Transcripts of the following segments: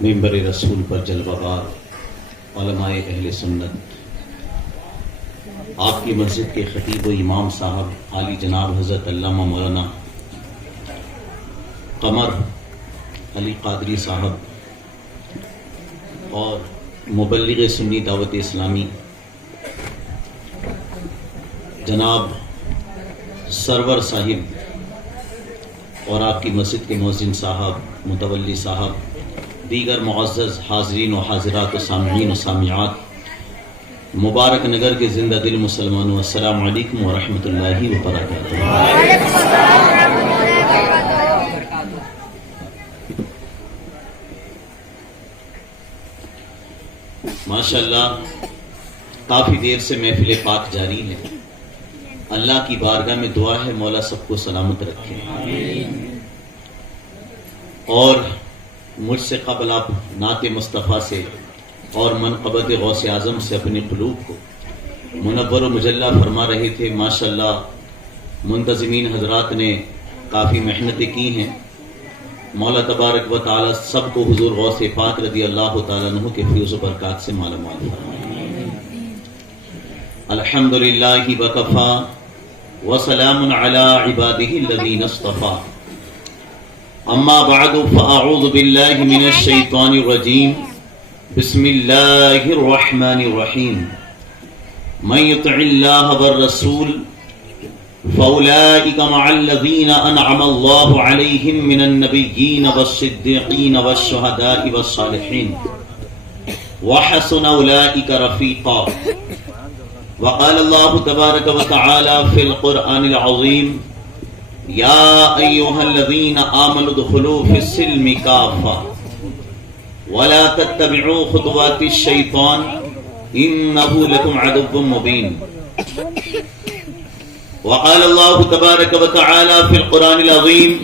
منبر رسول پر جلوہ بار علماء اہل سنت، آپ کی مسجد کے خطیب و امام صاحب عالی جناب حضرت علامہ مولانا قمر علی قادری صاحب اور مبلغ سنی دعوت اسلامی جناب سرور صاحب اور آپ کی مسجد کے مؤذن صاحب، متولی صاحب، دیگر معزز حاضرین و حاضرات و سامعین و سامعات، مبارک نگر کے زندہ دل مسلمانوں، السلام علیکم ورحمۃ اللہ وبرکاتہ۔ ماشاءاللہ کافی دیر سے محفل پاک جاری ہے۔ اللہ کی بارگاہ میں دعا ہے مولا سب کو سلامت رکھے، اور مجھ سے قبل آپ نعت مصطفیٰ سے اور منقبت غوث اعظم سے اپنے قلوب کو منور و مجلہ فرما رہے تھے۔ ماشاءاللہ منتظمین حضرات نے کافی محنتیں کی ہیں۔ مولا تبارک و تعالی سب کو حضور غوث پاک رضی اللہ تعالیٰ عنہ کے فیض و برکات سے مالا مال فرمائے۔ الحمدللہ وکفا وسلام علی عبادہ الذین اصطفیٰ، اما بعد فاعوذ باللہ من الشیطان الرجیم، بسم اللہ الرحمن الرحیم، من یطع اللہ والرسول فاولئک مع الذین انعم اللہ علیہم من النبیین والصدیقین والشہداء والصالحین وحسن اولئک رفیقا۔ وقال اللہ تبارک و تعالی فی القرآن العظیم، یا ایہا الذین آمنوا ادخلوا فی السلم کافہ ولا تتبعوا خطوات الشیطان انہ لکم عدو مبین۔ وقال اللہ تبارک و تعالی فی القرآن العظیم،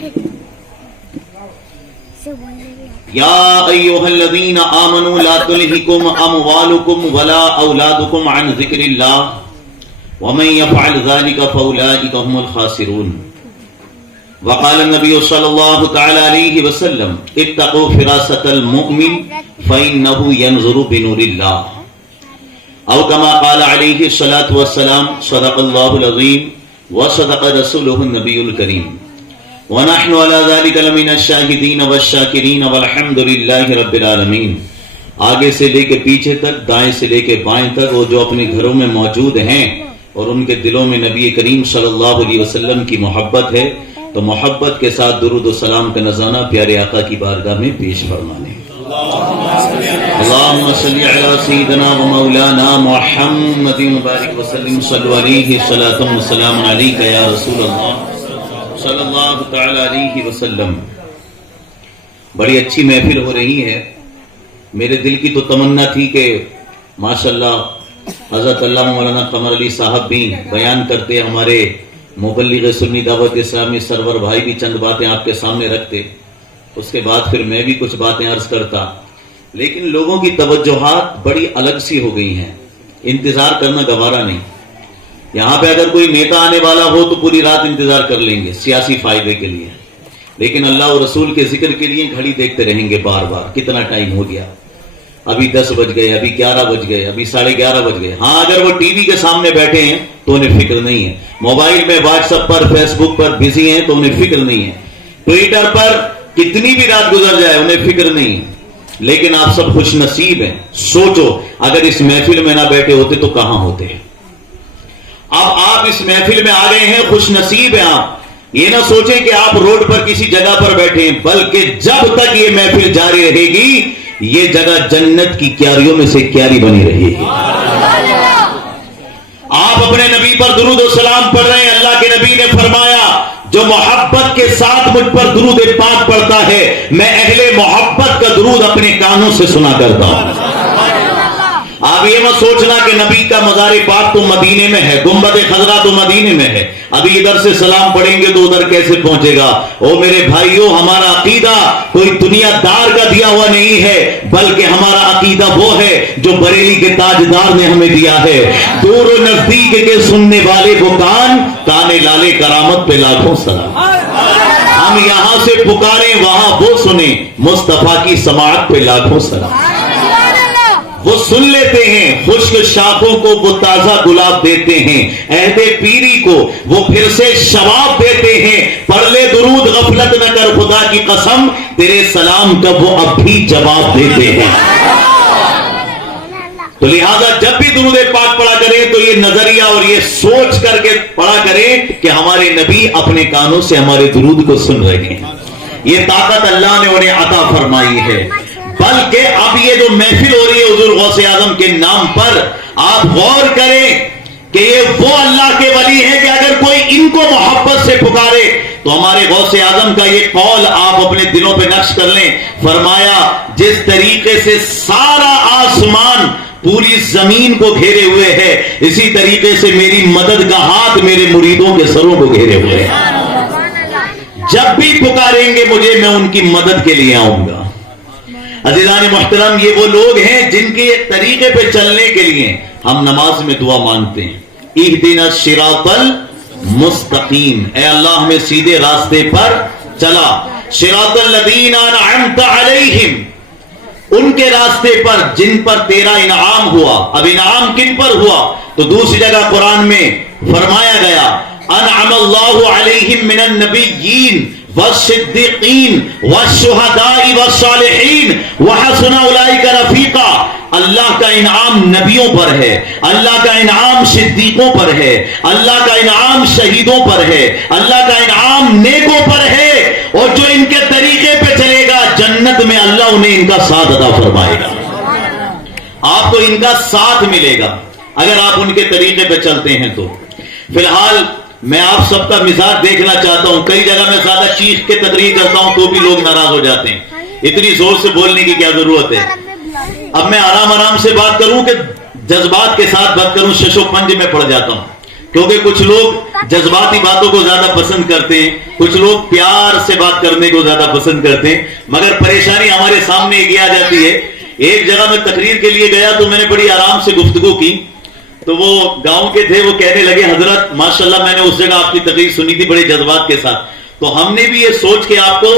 یا ایہا الذین آمنوا لا تلہکم اموالکم ولا اولادکم عن ذکر اللہ ومن یفعل ذلک فاولئک هم الخاسرون۔ وقال النبی صلی اللہ تعالی علیہ وسلم، اتقوا فراست المؤمن فإنه ينظر بنور اللہ، او کما قال علیہ الصلاۃ والسلام، صدق اللہ العظیم وصدق رسولہ النبی الکریم، ونحن على ذلك لمن الشاہدین والشاکرین والحمد للہ رب العالمین۔ آگے سے لے کے پیچھے تک، دائیں سے لے کے بائیں تک، وہ جو اپنے گھروں میں موجود ہیں اور ان کے دلوں میں نبی کریم صلی اللہ علیہ وسلم کی محبت ہے، تو محبت کے ساتھ درود و سلام کا نذرانہ پیارے آقا کی بارگاہ میں پیش فرمانے۔ اللہم صلی علی سیدنا و مولانا محمد مبارک وسلم، صلو علیہ صلاۃ و سلام علیک یا رسول اللہ صلی اللہ تعالی علیہ وسلم۔ بڑی اچھی محفل ہو رہی ہے۔ میرے دل کی تو تمنا تھی کہ ماشاءاللہ حضرت علامہ مولانا قمر علی صاحب بھی بیان کرتے، ہمارے مبلغ سنی دعوت اسلامی سرور بھائی بھی چند باتیں آپ کے سامنے رکھتے، اس کے بعد پھر میں بھی کچھ باتیں عرض کرتا، لیکن لوگوں کی توجہات بڑی الگ سی ہو گئی ہیں، انتظار کرنا گوارا نہیں۔ یہاں پہ اگر کوئی نیتا آنے والا ہو تو پوری رات انتظار کر لیں گے سیاسی فائدے کے لیے، لیکن اللہ اور رسول کے ذکر کے لیے گھڑی دیکھتے رہیں گے بار بار، کتنا ٹائم ہو گیا، ابھی 10 بج گئے، ابھی 11 بج گئے، ابھی 11:30 بج گئے۔ ہاں اگر وہ ٹی وی کے سامنے بیٹھے ہیں تو انہیں فکر نہیں ہے، موبائل میں واٹس ایپ پر فیس بک پر بزی ہیں تو انہیں فکر نہیں ہے، ٹویٹر پر کتنی بھی رات گزر جائے انہیں فکر نہیں ہے۔ لیکن آپ سب خوش نصیب ہیں۔ سوچو اگر اس محفل میں نہ بیٹھے ہوتے تو کہاں ہوتے ہیں؟ اب آپ اس محفل میں آ رہے ہیں، خوش نصیب ہیں آپ۔ یہ نہ سوچیں کہ آپ روڈ پر کسی جگہ پر بیٹھے ہیں، بلکہ جب تک یہ محفل جاری رہے گی یہ جگہ جنت کی کیاریوں میں سے کیاری بنی رہے گی۔ آپ اپنے نبی پر درود و سلام پڑھ رہے ہیں۔ اللہ کے نبی نے فرمایا، جو محبت کے ساتھ مجھ پر درود پاک پڑھتا ہے میں اہل محبت کا درود اپنے کانوں سے سنا کرتا ہوں۔ آپ یہ مت سوچنا کہ نبی کا مزار پاک تو مدینے میں ہے، گنبد خضرا تو مدینے میں ہے، ابھی ادھر سے سلام پڑھیں گے تو ادھر کیسے پہنچے گا؟ او میرے بھائیو، ہمارا عقیدہ کوئی دنیا دار کا دیا ہوا نہیں ہے، بلکہ ہمارا عقیدہ وہ ہے جو بریلی کے تاجدار نے ہمیں دیا ہے۔ دور و نزدیک کے سننے والے وہ کان، کان لالے کرامت پہ لاکھوں سلام۔ ہم ہم یہاں سے پکاریں وہاں وہ سنیں، مصطفیٰ کی سماعت پہ لاکھوں سلام۔ وہ سن لیتے ہیں، خشک شاخوں کو وہ تازہ گلاب دیتے ہیں، عہد پیری کو وہ پھر سے شباب دیتے ہیں، پڑھ لے درود غفلت نہ کر خدا کی قسم، تیرے سلام کا وہ اب بھی جواب دیتے ہیں۔ تو لہذا جب بھی درود پاک پڑھا کریں تو یہ نظریہ اور یہ سوچ کر کے پڑھا کریں کہ ہمارے نبی اپنے کانوں سے ہمارے درود کو سن رہے ہیں۔ یہ طاقت اللہ نے انہیں عطا فرمائی ہے۔ بلکہ اب یہ جو محفل ہو رہی ہے حضور غوث اعظم کے نام پر، آپ غور کریں کہ یہ وہ اللہ کے ولی ہیں کہ اگر کوئی ان کو محبت سے پکارے تو ہمارے غوث اعظم کا یہ قول آپ اپنے دلوں پہ نقش کر لیں۔ فرمایا جس طریقے سے سارا آسمان پوری زمین کو گھیرے ہوئے ہے، اسی طریقے سے میری مدد کا ہاتھ میرے مریدوں کے سروں کو گھیرے ہوئے ہے۔ جب بھی پکاریں گے مجھے، میں ان کی مدد کے لیے آؤں گا۔ عزیزان محترم، یہ وہ لوگ ہیں جن کے طریقے پہ چلنے کے لیے ہم نماز میں دعا مانگتے ہیں، اہدنا الصراط المستقیم، اے اللہ ہمیں سیدھے راستے پر چلا، صراط الذین انعمت علیہم، ان کے راستے پر جن پر تیرا انعام ہوا۔ اب انعام کن پر ہوا؟ تو دوسری جگہ قرآن میں فرمایا گیا انعم اللہ علیہم من النبیین والصدیقین والشہداء والصالحین وحسن اولئک رفیقا۔ اللہ کا انعام نبیوں پر ہے، اللہ کا انعام صدیقوں پر ہے، اللہ کا انعام شہیدوں پر ہے، اللہ کا انعام نیکوں پر ہے، اور جو ان کے طریقے پہ چلے گا جنت میں اللہ انہیں ان کا ساتھ عطا فرمائے گا۔ آپ کو ان کا ساتھ ملے گا اگر آپ ان کے طریقے پہ چلتے ہیں تو۔ فی الحال میں آپ سب کا مزاج دیکھنا چاہتا ہوں، کئی جگہ میں زیادہ چیخ کے تقریر کرتا ہوں تو بھی لوگ ناراض ہو جاتے ہیں، اتنی زور سے بولنے کی کیا ضرورت ہے؟ اب میں آرام سے بات کروں کہ جذبات کے ساتھ بات کروں؟ شش و پنج میں پڑ جاتا ہوں، کیونکہ کچھ لوگ جذباتی باتوں کو زیادہ پسند کرتے ہیں، کچھ لوگ پیار سے بات کرنے کو زیادہ پسند کرتے ہیں، مگر پریشانی ہمارے سامنے یہ آ جاتی ہے۔ ایک جگہ میں تقریر کے لیے گیا تو میں نے بڑی آرام سے گفتگو کی، تو وہ گاؤں کے تھے، وہ کہنے لگے حضرت ماشاءاللہ میں نے اس جگہ آپ کی تقریر سنی تھی بڑے جذبات کے ساتھ، تو ہم نے بھی یہ سوچ کے آپ کو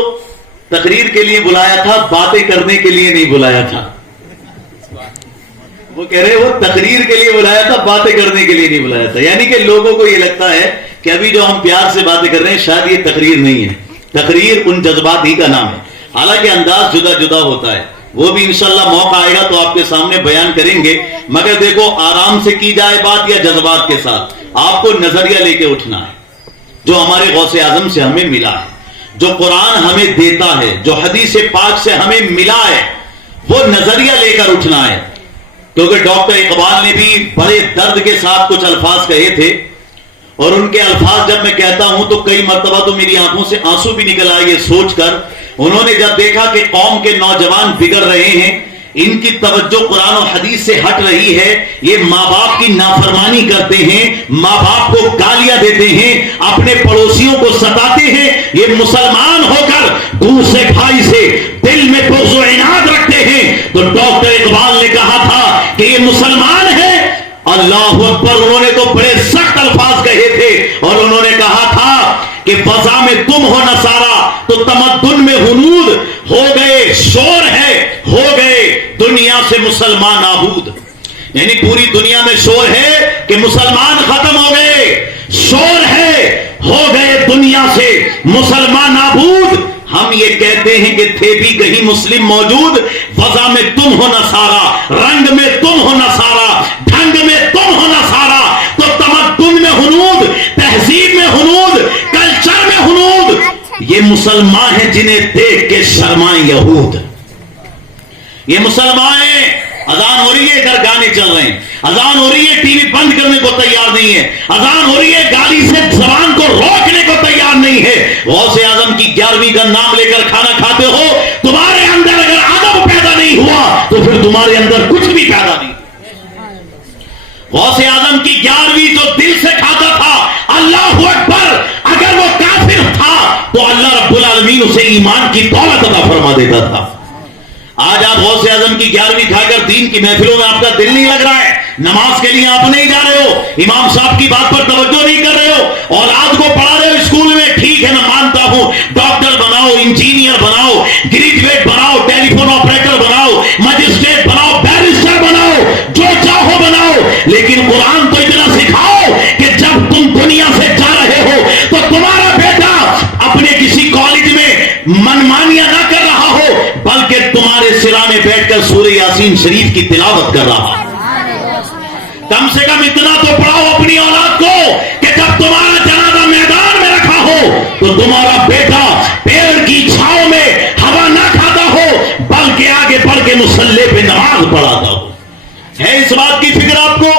تقریر کے لیے بلایا تھا، باتیں کرنے کے لیے نہیں بلایا تھا۔ وہ کہہ رہے وہ تقریر کے لیے بلایا تھا، باتیں کرنے کے لیے نہیں بلایا تھا، یعنی کہ لوگوں کو یہ لگتا ہے کہ ابھی جو ہم پیار سے باتیں کر رہے ہیں شاید یہ تقریر نہیں ہے، تقریر ان جذبات ہی کا نام ہے، حالانکہ انداز جدا جدا ہوتا ہے، وہ بھی انشاءاللہ موقع آئے گا تو آپ کے سامنے بیان کریں گے، مگر دیکھو آرام سے کی جائے بات یا جذبات کے ساتھ، آپ کو نظریہ لے کے اٹھنا ہے جو ہمارے غوث اعظم سے ہمیں ملا ہے، جو قرآن ہمیں دیتا ہے، جو حدیث پاک سے ہمیں ملا ہے، وہ نظریہ لے کر اٹھنا ہے۔ کیونکہ ڈاکٹر اقبال نے بھی بڑے درد کے ساتھ کچھ الفاظ کہے تھے، اور ان کے الفاظ جب میں کہتا ہوں تو کئی مرتبہ تو میری آنکھوں سے آنسو بھی نکل آئے یہ سوچ کر، انہوں نے جب دیکھا کہ قوم کے نوجوان بگڑ رہے ہیں، ان کی توجہ قرآن و حدیث سے ہٹ رہی ہے، یہ ماں باپ کی نافرمانی کرتے ہیں، ماں باپ کو گالیاں دیتے ہیں، اپنے پڑوسیوں کو ستاتے ہیں، یہ مسلمان ہو کر دوسرے بھائی سے دل میں بغض و عناد رکھتے ہیں، تو ڈاکٹر اقبال نے کہا تھا کہ یہ مسلمان ہے۔ اللہ اکبر، انہوں نے تو بڑے سخت الفاظ کہے تھے، اور انہوں نے کہا تھا کہ فضا میں تم ہو نصارا تو تمدن میں ہنود، ہو گئے شور ہے، ہو گئے دنیا سے مسلمان نابود، یعنی پوری دنیا میں شور ہے کہ مسلمان ختم ہو گئے، شور ہے ہو گئے دنیا سے مسلمان نابود۔ ہم یہ کہتے ہیں کہ تھے بھی کہیں مسلم موجود، فضا میں تم ہو نصارا، رنگ میں تم ہو نصارا، ڈھنگ میں تم ہو نصارا، تو تمدن میں ہنود، تہذیب میں ہنود، کلچر میں ہنود، یہ مسلمان ہیں جنہیں دیکھ کے شرمائیں یہود، یہ مسلمان ہیں۔ اذان ہو رہی ہے، ادھر گانے چل رہے ہیں، اذان ہو رہی ہے، ٹی وی بند کرنے کو تیار نہیں ہے، اذان ہو رہی ہے، گالی سے زبان کو روکنے کو تیار نہیں ہے۔ غوث اعظم کی 11ویں کا نام لے کر کھانا کھاتے ہو، تمہارے اندر اگر ادب پیدا نہیں ہوا تو پھر تمہارے اندر کچھ بھی پیدا نہیں۔ غوث اعظم کی 11ویں جو دل سے کھاتا تھا، اللہ اکبر، اگر وہ کافر تھا تو اللہ رب العالمین اسے ایمان کی دولت عطا فرما دیتا تھا۔ آج آپ غوث اعظم کی 11ویں کھا کر دین کی محفلوں میں آپ کا دل نہیں لگ رہا ہے، نماز کے لیے آپ نہیں جا رہے ہو، امام صاحب کی بات پر توجہ نہیں کر رہے ہو، اولاد کو پڑھا رہے ہو اسکول میں، ٹھیک ہے میں مانتا ہوں ڈاکٹر میں بیٹھ کر سورہ یاسین شریف کی تلاوت کر رہا. کم سے کم اتنا تو پڑھاؤ اپنی اولاد کو کہ جب تمہارا جنازہ میدان میں رکھا ہو تو تمہارا بیٹا پیڑ کی چھاؤں میں ہوا نہ کھاتا ہو بلکہ آگے بڑھ کے مصلی پہ نماز پڑھاتا ہو. ہے اس بات کی فکر آپ کو؟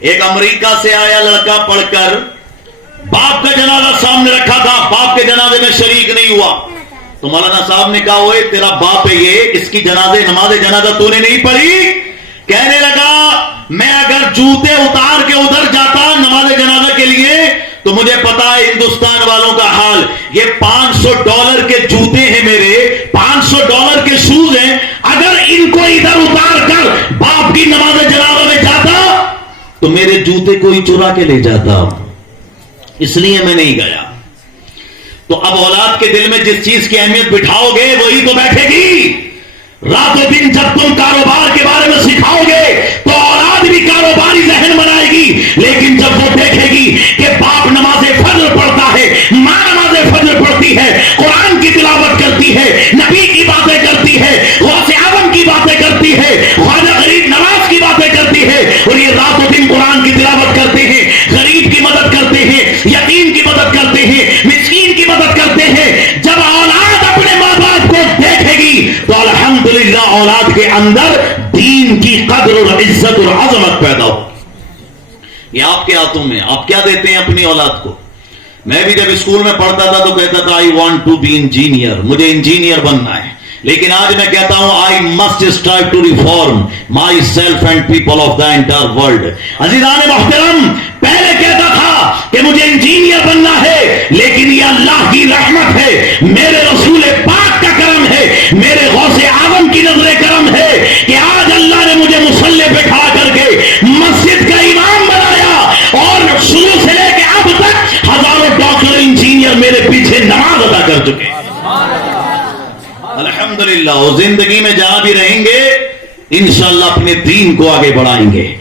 ایک امریکہ سے آیا لڑکا پڑھ کر باپ کا جنازہ سامنے رکھا تھا, باپ کے جنازے میں شریک نہیں ہوا تو مولانا صاحب نے کہا اوئے تیرا باپ ہے یہ, اس کی نماز جنازہ تو نے نہیں پڑھی؟ کہنے لگا میں اگر جوتے اتار کے ادھر جاتا نماز جنازہ کے لیے تو مجھے پتا ہے ہندوستان والوں کا حال, یہ $500 کے جوتے ہیں میرے, $500 کے شوز ہیں, اگر ان کو ادھر اتار کر باپ کی نماز جنازہ میں جاتا تو میرے جوتے کوئی چرا کے لے جاتا, اس لیے میں نہیں گیا. تو اب اولاد کے دل میں جس چیز کی اہمیت بٹھاؤ گے وہی تو بیٹھے گی. رات و دن جب تم کاروبار کے بارے میں سکھاؤ گے تو اولاد بھی کاروباری ذہن بنائے گی, لیکن جب وہ دیکھے گی کہ باپ نماز فجر پڑھتا ہے, ماں نماز فجر پڑھتی ہے, قرآن کی تلاوت کرتی ہے, نبی کی باتیں کرتی ہے, غوث اعظم کی باتیں کرتی ہے, خواجہ غریب نواز کی باتیں کرتی ہے, اور یہ رات و دن قرآن کی تلاوت کرتے ہیں, غریب کی مدد کرتے ہیں, یتیم کی مدد کرتے ہیں, مسکین کی مدد کرتے ہیں, جب اولاد اپنے ماں باپ کو دیکھے گی تو الحمدللہ اولاد کے اندر دین کی قدر اور عزت اور عظمت پیدا ہو. یہ آپ کے ہاتھوں میں, آپ کیا دیتے ہیں اپنی اولاد کو. میں بھی جب اسکول میں پڑھتا تھا تو کہتا تھا I want to be engineer, مجھے انجینئر بننا ہے, لیکن آج میں کہتا ہوں I must strive to reform myself and people of the entire world. عزیزان محترم, پہلے کہتا تھا کہ مجھے انجینئر بننا ہے, لیکن یہ اللہ کی رحمت ہے, میرے رسول پاک کا کرم ہے, میرے غوث اعظم کی نظر کرم ہے کہ آج اللہ نے مجھے مصلی پہ کھڑا کر کے مسجد کا امام بنایا, اور شروع سے لے کے اب تک ہزاروں ڈاکٹر انجینئر میرے پیچھے نماز ادا کر چکے. الحمدللہ. اور زندگی میں جہاں بھی رہیں گے انشاءاللہ اپنے دین کو آگے بڑھائیں گے.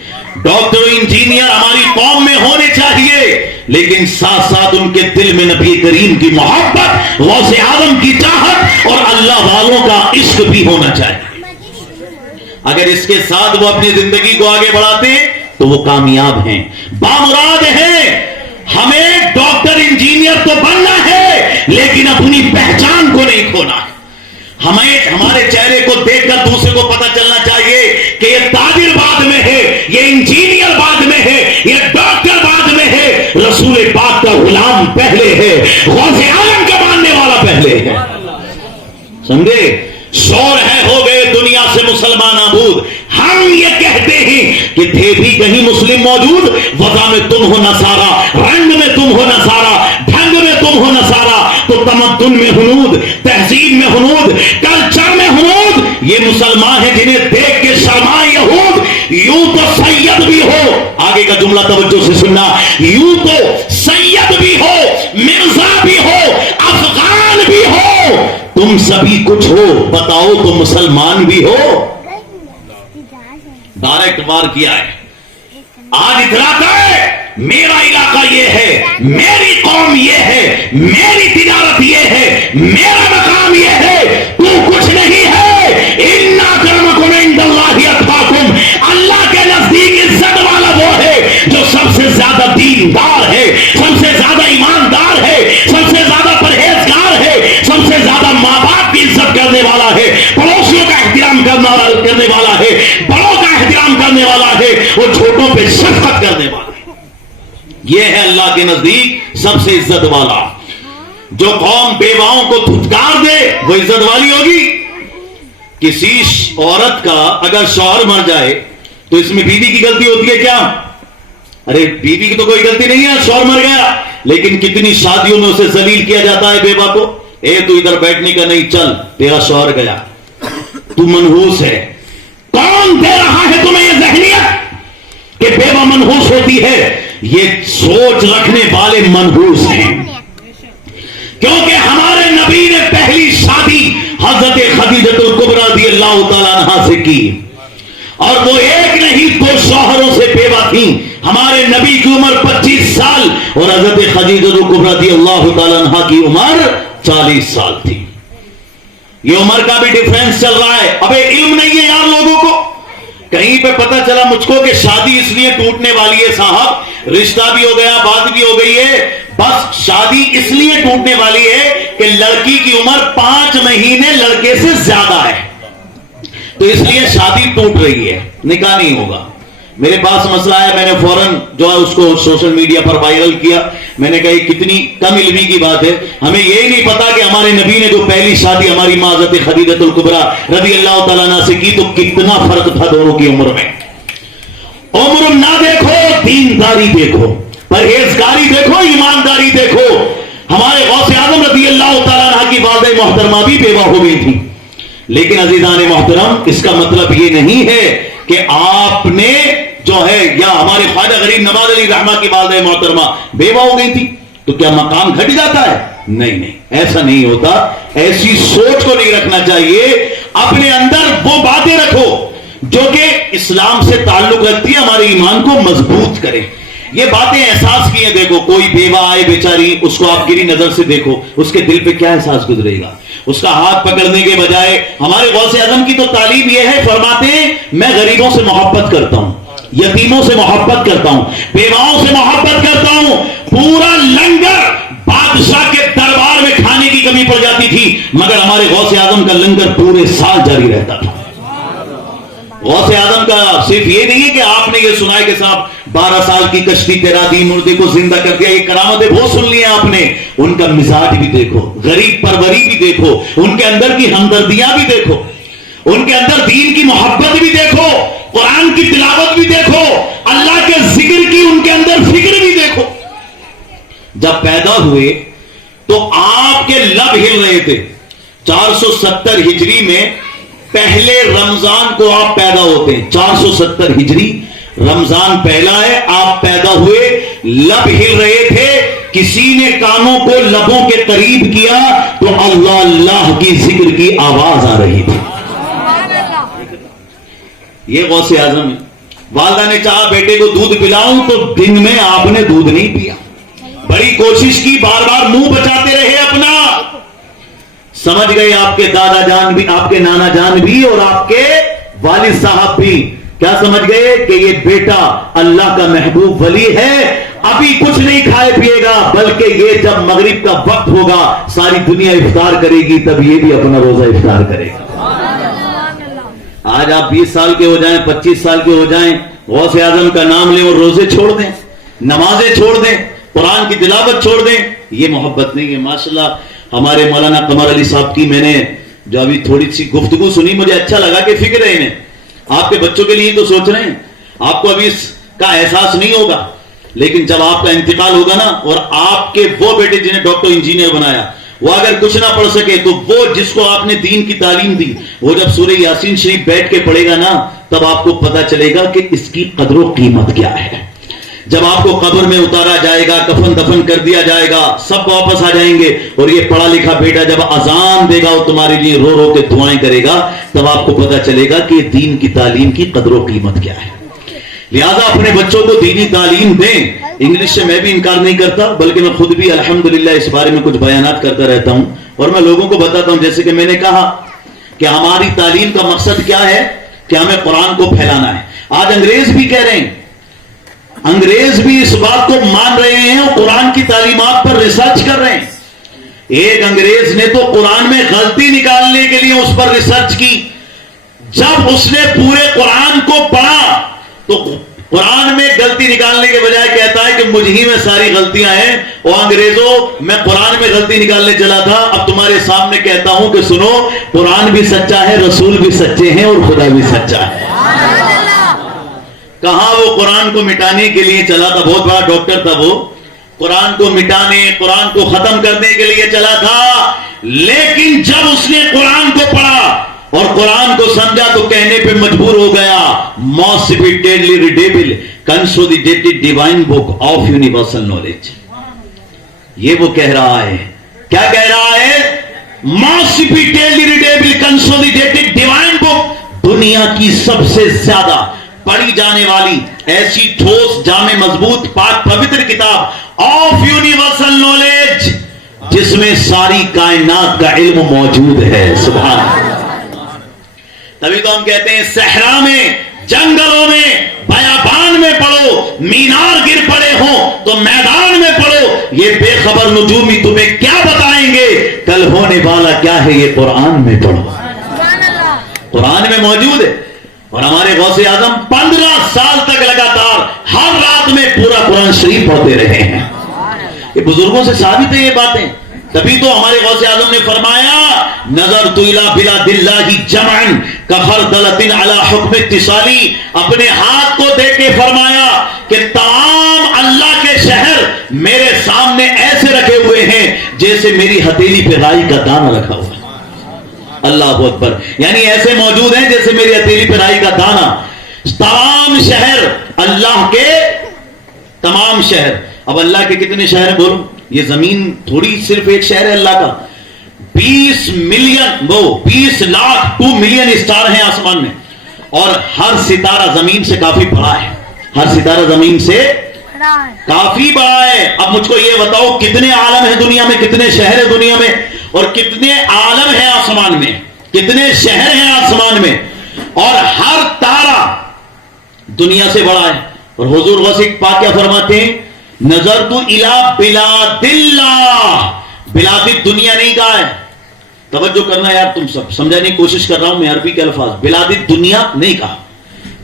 ڈاکٹر انجینئر ہماری قوم میں ہونے چاہیے, لیکن ساتھ ساتھ ان کے دل میں نبی کریم کی محبت, غوث اعظم کی چاہت اور اللہ والوں کا عشق بھی ہونا چاہیے. اگر اس کے ساتھ وہ اپنی زندگی کو آگے بڑھاتے ہیں تو وہ کامیاب ہیں, بامراد ہیں. ہمیں ڈاکٹر انجینئر تو بننا ہے لیکن اپنی پہچان کو نہیں کھونا ہے. ہمیں ہمارے چہرے کو دیکھ کر دوسرے کو پتا چلنا چاہیے کہ یہ تاجر بعد میں ہے, یہ انجینئر بعد میں ہے, یہ ڈاکٹر بعد میں ہے, رسول پاک کا غلام پہلے ہے, غوث اعظم کا ماننے والا پہلے ہے. سمجھے؟ شور ہے ہو گئے دنیا سے مسلمان آبود. ہم یہ کہتے ہیں کہ تھے بھی کہیں مسلم موجود, وضع میں تم ہو نصارا, رنگ میں تم ہو نصارا, ڈھنگ میں تم ہو نصارا, تو تمدن میں ہنود, تہذیب میں ہنود, کلچر میں ہنود. یہ مسلمان ہیں جنہیں دیکھ کے شرمائے یہود. یوں تو سید بھی ہو, آگے کا جملہ توجہ سے سننا, یوں تو سید بھی ہو, مرزا بھی ہو, افغان بھی ہو, تم سبھی کچھ ہو, بتاؤ تو مسلمان بھی ہو. ڈائریکٹ وار کیا ہے. آج اتراتا ہے میرا علاقہ یہ ہے, میری قوم یہ ہے, میری تجارت یہ ہے, میرا مقام یہ ہے, تو کچھ نہیں ہے. ان اکرمکم عند اللہ اتقاکم, اللہ کے نزدیک عزت والا وہ ہے جو سب سے زیادہ دیندار ہے, سب سے زیادہ ایماندار ہے, سب سے زیادہ پرہیزگار ہے, سب سے زیادہ ماں باپ کی عزت کرنے والا ہے, پڑوسیوں کا احترام کرنے والا ہے, بڑوں کا احترام کرنے والا ہے, اور چھوٹوں پہ شفقت کرنے والا ہے. یہ ہے اللہ کے نزدیک سب سے عزت والا. جو قوم بیواؤں کو دھتکار دے وہ عزت والی ہوگی. کسی عورت کا اگر شوہر مر جائے تو اس میں بیوی کی غلطی ہوتی ہے کیا؟ ارے بیوی کی تو کوئی غلطی نہیں ہے, شوہر مر گیا, لیکن کتنی شادیوں میں اسے ذلیل کیا جاتا ہے بیوہ کو. اے تو ادھر بیٹھنے کا نہیں, چل تیرا شوہر گیا, تو منحوس ہے. کون دے رہا ہے تمہیں یہ ذہنیت کہ بیوہ منحوس ہوتی ہے؟ یہ سوچ رکھنے والے منحوس ہیں, کیونکہ ہمارے نبی نے پہلی شادی حضرت خدیجہ الکبریٰ رضی اللہ تعالیٰ عنہا سے کی, اور وہ ایک نہیں دو شوہروں سے بیوہ تھیں. ہمارے نبی کی عمر 25 سال اور حضرت خدیجہ الکبریٰ رضی اللہ تعالیٰ عنہا کی عمر 40 سال تھی. یہ عمر کا بھی ڈیفرنس چل رہا ہے. ابے علم نہیں ہے یار لوگوں کو. کہیں پہ پتا چلا مجھ کو کہ شادی اس لیے ٹوٹنے والی ہے صاحب, رشتہ بھی ہو گیا, بات بھی ہو گئی ہے, بس شادی اس لیے ٹوٹنے والی ہے کہ لڑکی کی عمر 5 مہینے لڑکے سے زیادہ ہے, تو اس لیے شادی ٹوٹ رہی ہے, نکاح نہیں ہوگا. میرے پاس مسئلہ ہے, میں نے فوراً جو ہے اس کو سوشل میڈیا پر وائرل کیا. میں نے کہا یہ کتنی کم علمی کی بات ہے, ہمیں یہی نہیں پتا کہ ہمارے نبی نے جو پہلی شادی ہماری ماں حضرت خدیجہ الکبریٰ رضی اللہ تعالیٰ عنہا سے کی تو کتنا فرق تھا دونوں کی عمر میں. عمر نہ دیکھو, دینداری دیکھو, پرہیزگاری دیکھو, ایمانداری دیکھو. ہمارے غوث اعظم رضی اللہ تعالیٰ عنہ کی والدہ محترمہ بھی بیوہ ہو گئی تھی, لیکن عزیزان محترم اس کا مطلب یہ نہیں ہے کہ آپ نے جو ہے, یا ہمارے خواجہ غریب نواز علی رحمہ کی والدہ محترمہ بیوہ ہو گئی تھی تو کیا مقام گھٹ جاتا ہے؟ نہیں نہیں, ایسا نہیں ہوتا. ایسی سوچ کو نہیں رکھنا چاہیے. اپنے اندر وہ باتیں رکھو جو کہ اسلام سے تعلق رکھتی ہے, ہمارے ایمان کو مضبوط کرے. یہ باتیں احساس کی ہیں. دیکھو کوئی بیوہ آئے بیچاری, اس کو آپ گری نظر سے دیکھو, اس کے دل پہ کیا احساس گزرے گا. اس کا ہاتھ پکڑنے کے بجائے, ہمارے غوث اعظم کی تو تعلیم یہ ہے, فرماتے ہیں میں غریبوں سے محبت کرتا ہوں, یتیموں سے محبت کرتا ہوں, بیواؤں سے محبت کرتا ہوں. پورا لنگر بادشاہ کے دربار میں کھانے کی کمی پڑ جاتی تھی, مگر ہمارے غوث اعظم کا لنگر پورے سال جاری رہتا تھا. غوث اعظم کا صرف یہ نہیں ہے کہ آپ نے یہ سنا ہے کہ صاحب 12 سال کی کشتی تیرا دی, مردے کو زندہ کر دیا, یہ کرامتیں بہت سن لی ہیں آپ نے. ان کا مزاج بھی دیکھو, غریب پروری بھی دیکھو, ان کے اندر کی ہمدردیاں بھی دیکھو, ان کے اندر دین کی محبت بھی دیکھو, قرآن کی تلاوت بھی دیکھو, اللہ کے ذکر کی ان کے اندر فکر بھی دیکھو. جب پیدا ہوئے تو آپ کے لب ہل رہے تھے. 470 ہجری میں پہلے رمضان کو آپ پیدا ہوتے ہیں. 470 ہجری رمضان پہلا ہے, آپ پیدا ہوئے, لب ہل رہے تھے, کسی نے کانوں کو لبوں کے قریب کیا تو اللہ اللہ کی ذکر کی آواز آ رہی تھی. یہ غوث اعظم ہے. والدہ نے چاہا بیٹے کو دودھ پلاؤں تو دن میں آپ نے دودھ نہیں پیا. بڑی کوشش کی, بار بار منہ بچاتے رہے اپنا. سمجھ گئے آپ کے دادا جان بھی, آپ کے نانا جان بھی, اور آپ کے والد صاحب بھی. کیا سمجھ گئے کہ یہ بیٹا اللہ کا محبوب ولی ہے, ابھی کچھ نہیں کھائے پیے گا, بلکہ یہ جب مغرب کا وقت ہوگا ساری دنیا افطار کرے گی, تب یہ بھی اپنا روزہ افطار کرے گا. آج آپ 20 سال کے ہو جائیں, 25 سال کے ہو جائیں, غوث اعظم کا نام لیں اور روزے چھوڑ دیں, نمازیں چھوڑ دیں, قرآن کی تلاوت چھوڑ دیں, یہ محبت نہیں ہے. ماشاءاللہ ہمارے مولانا قمر علی صاحب کی میں نے جو ابھی تھوڑی سی گفتگو سنی, مجھے اچھا لگا کہ فکر ہے انہیں. آپ کے بچوں کے لیے تو سوچ رہے ہیں, آپ کو ابھی اس کا احساس نہیں ہوگا, لیکن جب آپ کا انتقال ہوگا نا, اور آپ کے وہ بیٹے جنہیں ڈاکٹر انجینئر بنایا, وہ اگر کچھ نہ پڑھ سکے تو وہ جس کو آپ نے دین کی تعلیم دی, وہ جب سورہ یاسین شریف بیٹھ کے پڑھے گا نا, تب آپ کو پتا چلے گا کہ اس کی قدر و قیمت کیا ہے. جب آپ کو قبر میں اتارا جائے گا, کفن دفن کر دیا جائے گا, سب واپس آ جائیں گے, اور یہ پڑھا لکھا بیٹا جب اذان دے گا اور تمہارے لیے رو رو کے دعائیں کرے گا, تب آپ کو پتا چلے گا کہ دین کی تعلیم کی قدر و قیمت کیا ہے. لہذا اپنے بچوں کو دینی تعلیم دیں. انگلش سے میں بھی انکار نہیں کرتا, بلکہ میں خود بھی الحمدللہ اس بارے میں کچھ بیانات کرتا رہتا ہوں, اور میں لوگوں کو بتاتا ہوں. جیسے کہ میں نے کہا کہ ہماری تعلیم کا مقصد کیا ہے, کہ ہمیں قرآن کو پھیلانا ہے. آج انگریز بھی کہہ رہے ہیں, انگریز بھی اس بات کو مان رہے ہیں اور قرآن کی تعلیمات پر ریسرچ کر رہے ہیں. ایک انگریز نے تو قرآن میں غلطی نکالنے کے لیے اس پر ریسرچ کی. جب اس نے پورے قرآن کو پڑھا تو قرآن میں غلطی نکالنے کے بجائے کہتا ہے کہ مجھ ہی میں ساری غلطیاں ہیں, اور انگریزوں میں قرآن میں غلطی نکالنے چلا تھا, اب تمہارے سامنے کہتا ہوں کہ سنو, قرآن بھی سچا ہے, رسول بھی سچے ہیں, اور خدا بھی سچا ہے. کہاں وہ قرآن کو مٹانے کے لیے چلا تھا, بہت بڑا ڈاکٹر تھا وہ, قرآن کو مٹانے, قرآن کو ختم کرنے کے لیے چلا تھا, لیکن جب اس نے قرآن کو پڑھا اور قرآن کو سمجھا تو کہنے پہ مجبور ہو گیا, most repeatedly readable consolidated divine book of universal knowledge. یہ وہ کہہ رہا ہے, کیا کہہ رہا ہے, most repeatedly readable consolidated divine book, دنیا کی سب سے زیادہ پڑھی جانے والی ایسی ٹھوس, جامع, مضبوط, پاک پوتر کتاب آف یونیورسل نالج, جس میں ساری کائنات کا علم موجود ہے. سبحان اللہ. تبھی تو ہم کہتے ہیں صحرا میں، جنگلوں میں، بیابان میں پڑھو، مینار گر پڑے ہوں تو میدان میں پڑھو. یہ بے خبر نجومی تمہیں کیا بتائیں گے کل ہونے والا کیا ہے، یہ قرآن میں پڑھو. قرآن میں موجود ہے. اور ہمارے غوث اعظم 15 سال تک لگاتار ہر رات میں پورا قرآن شریف پڑھتے رہے ہیں. یہ بزرگوں سے ثابت ہے یہ باتیں. تبھی تو ہمارے غوث اعظم نے فرمایا نظرت الی بلاد اللہ جمعا کخردلۃ علی حکم اتصالی. اپنے ہاتھ کو دیکھ کے فرمایا کہ تمام اللہ کے شہر میرے سامنے ایسے رکھے ہوئے ہیں جیسے میری ہتھیلی پہ رائی کا دانہ رکھا ہوا ہے. اللہ اکبر. یعنی ایسے موجود ہیں جیسے میری ہتھیلی پہ رائی کا دانہ. تمام شہر اللہ کے، تمام شہر. اب اللہ کے کتنے شہر ہیں بولو؟ یہ زمین تھوڑی صرف ایک شہر ہے اللہ کا. 20 ملین، وہ 20 لاکھ 2 ملین اسٹار ہیں آسمان میں، اور ہر ستارہ زمین سے کافی بڑا ہے. ہر ستارہ زمین سے کافی بڑا ہے. اب مجھ کو یہ بتاؤ کتنے عالم ہیں دنیا میں، کتنے شہر ہیں دنیا میں، اور کتنے عالم ہیں آسمان میں، کتنے شہر ہیں آسمان میں، اور ہر تارہ دنیا سے بڑا ہے. اور حضور غوث پاک کیا فرماتے ہیں؟ نظرت الی بلاد اللہ. بلاد دنیا نہیں کہا ہے، توجہ کرنا یار، تم سب سمجھانے کی کوشش کر رہا ہوں میں عربی کے الفاظ. بلاد دنیا نہیں کہا،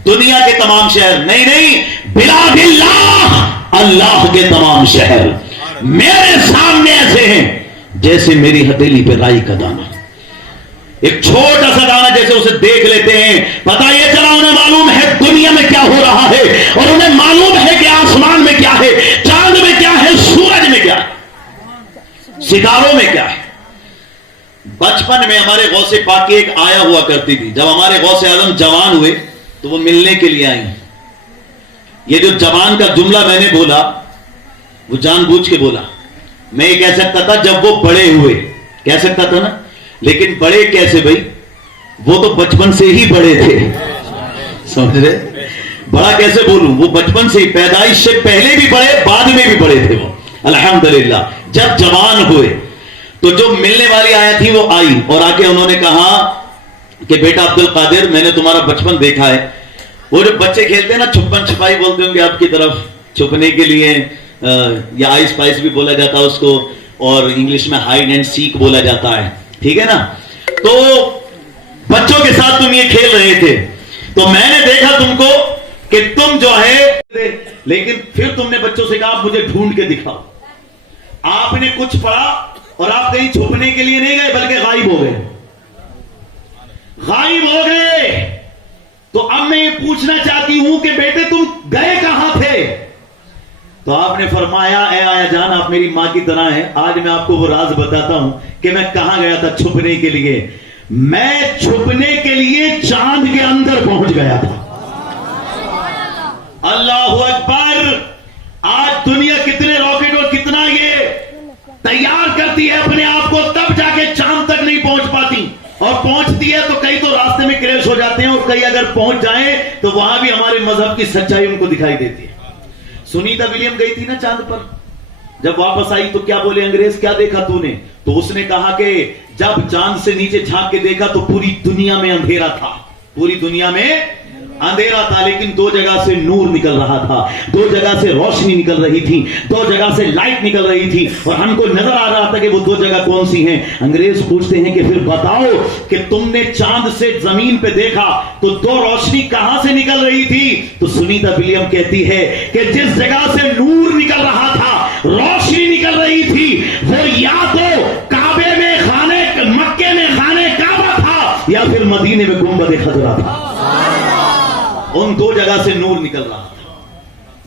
دنیا کے تمام شہر نہیں، بلاد اللہ، اللہ کے تمام شہر میرے سامنے ایسے ہیں جیسے میری ہتھیلی پہ رائی کا دانہ. ایک چھوٹا سا دانہ جیسے اسے دیکھ لیتے ہیں، پتہ یہ چلا انہیں معلوم ہے دنیا میں کیا ہو رہا ہے، اور انہیں معلوم ہے کہ آسمان میں کیا ہے، چاند میں کیا ہے، سورج میں کیا ہے، ستاروں میں کیا ہے. بچپن میں ہمارے غوث پاک کی ایک آیا ہوا کرتی تھی. جب ہمارے غوث اعظم جوان ہوئے تو وہ ملنے کے لیے آئیں. یہ جو جوان کا جملہ میں نے بولا وہ جان بوجھ کے بولا. میں یہ کہہ سکتا تھا جب وہ بڑے ہوئے، کہہ سکتا تھا نا، لیکن بڑے کیسے بھائی؟ وہ تو بچپن سے ہی بڑے تھے. سمجھ رہے؟ بڑا کیسے بولوں؟ وہ بچپن سے ہی، پیدائش سے پہلے بھی بڑے، بعد میں بھی بڑے تھے وہ. الحمدللہ جب جوان ہوئے تو جو ملنے والی آیا تھی وہ آئی اور آ کے انہوں نے کہا کہ بیٹا عبد القادر، میں نے تمہارا بچپن دیکھا ہے. وہ جو بچے کھیلتے ہیں نا چھپن چھپائی بولتے ہوں گے آپ کی طرف، چھپنے کے لیے یا آئس پائس بھی بولا جاتا ہے اس کو، اور انگلش میں ہائیڈ اینڈ سیک بولا جاتا ہے، ٹھیک ہے نا. تو بچوں کے ساتھ تم یہ کھیل رہے تھے تو میں نے دیکھا تم کو کہ تم جو ہے، لیکن پھر تم نے بچوں سے کہا مجھے ڈھونڈ کے دکھاؤ. آپ نے کچھ پڑھا اور آپ کہیں چھپنے کے لیے نہیں گئے بلکہ غائب ہو گئے. غائب ہو گئے. تو اب میں یہ پوچھنا چاہتی ہوں کہ بیٹے تم گئے کہاں تھے؟ تو آپ نے فرمایا اے آیا جان آپ میری ماں کی طرح ہیں، آج میں آپ کو وہ راز بتاتا ہوں کہ میں کہاں گیا تھا چھپنے کے لیے. میں چھپنے کے لیے چاند کے اندر پہنچ گیا تھا. اللہ اکبر. آج دنیا کتنے راکٹ اور کتنا یہ تیار کرتی ہے اپنے آپ کو، تب جا کے چاند تک نہیں پہنچ پاتی، اور پہنچتی ہے تو کئی تو راستے میں کریش ہو جاتے ہیں، اور کئی اگر پہنچ جائیں تو وہاں بھی ہمارے مذہب کی سچائی ان کو دکھائی دیتی ہے. سنیتا ولیم گئی تھی نا چاند پر، جب واپس آئی تو کیا بولے انگریز، کیا دیکھا تو نے؟ تو اس نے کہا کہ جب چاند سے نیچے جھانک کے دیکھا تو پوری دنیا میں اندھیرا تھا، پوری دنیا میں اندھیرا تھا، لیکن دو جگہ سے نور نکل رہا تھا، دو جگہ سے روشنی نکل رہی تھی، دو جگہ سے لائٹ نکل رہی تھی، اور ہم کو نظر آ رہا تھا کہ وہ دو جگہ کون سی ہیں. انگریز پوچھتے ہیں کہ پھر بتاؤ کہ تم نے چاند سے زمین پہ دیکھا تو دو روشنی کہاں سے نکل رہی تھی؟ تو سنیتا ولیم کہتی ہے کہ جس جگہ سے نور نکل رہا تھا، روشنی نکل رہی تھی، وہ یا تو کعبے میں مکے میں خانے کعبہ تھا، یا پھر مدینے میں گنبد خضرا تھا. ان دو جگہ سے نور نکل رہا تھا.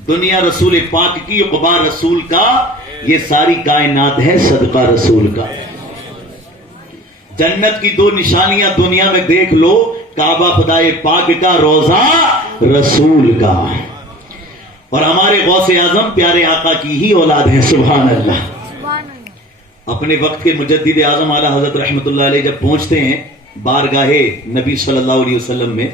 دنیا رسول پاک کی، عقبا رسول کا، یہ ساری کائنات ہے صدقہ رسول کا. جنت کی دو نشانیاں دنیا میں دیکھ لو، کعبہ خدائے پاک کا، روزہ رسول کا. اور ہمارے غوث اعظم پیارے آقا کی ہی اولاد ہیں. سبحان اللہ. اپنے وقت کے مجدد اعظم اعلیٰ حضرت رحمت اللہ علیہ جب پہنچتے ہیں بارگاہ نبی صلی اللہ علیہ وسلم میں،